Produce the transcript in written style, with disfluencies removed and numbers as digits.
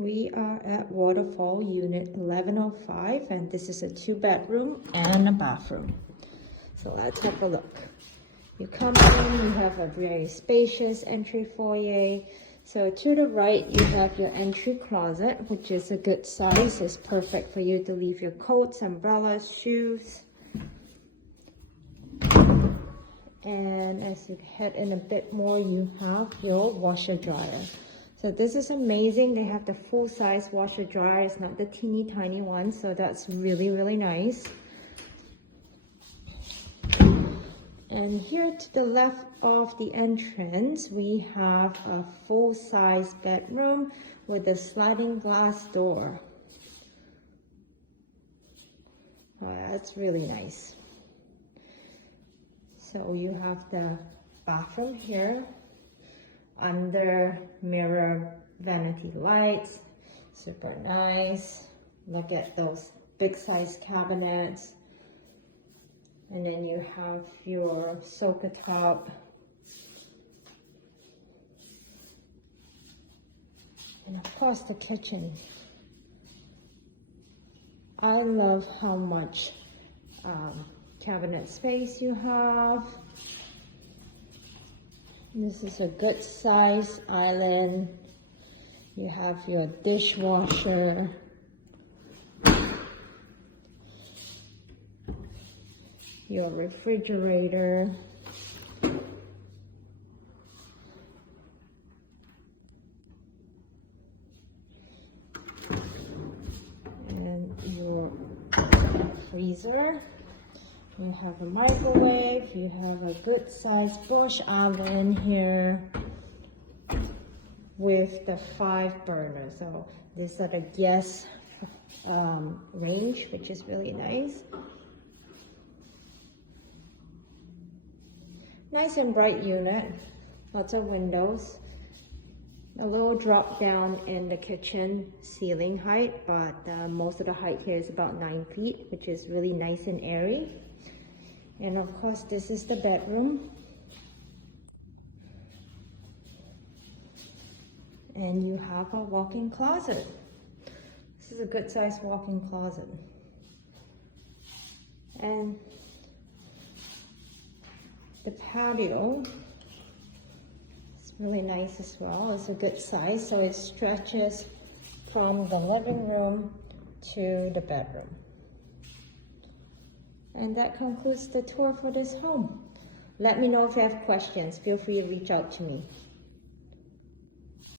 We are at Waterfall Unit 1105, and this is a 2-bedroom and a bathroom. So let's have a look. You come in, you have a very spacious entry foyer. So to the right, you have your entry closet, which is a good size. It's perfect for you to leave your coats, umbrellas, shoes. And as you head in a bit more, you have your washer dryer. So this is amazing. They have the full-size washer dryer. It's not the teeny tiny one, so that's really, really nice. And here to the left of the entrance, we have a full-size bedroom with a sliding glass door. That's really nice. So you have the bathroom here, under mirror vanity lights, super nice. Look at those big size cabinets. And then you have your soaker tub. And of course the kitchen. I love how much cabinet space you have. This is a good size island. You have your dishwasher. Your refrigerator. And your freezer. You have a microwave, you have a good sized Bosch oven here with the 5 burners. So these are the gas range, which is really nice. Nice and bright unit, lots of windows. A little drop down in the kitchen ceiling height, but most of the height here is about 9 feet, which is really nice and airy. And of course, this is the bedroom. And you have a walk-in closet. This is a good sized walk-in closet. And the patio is really nice as well. It's a good size, so it stretches from the living room to the bedroom. And that concludes the tour for this home. Let me know if you have questions. Feel free to reach out to me.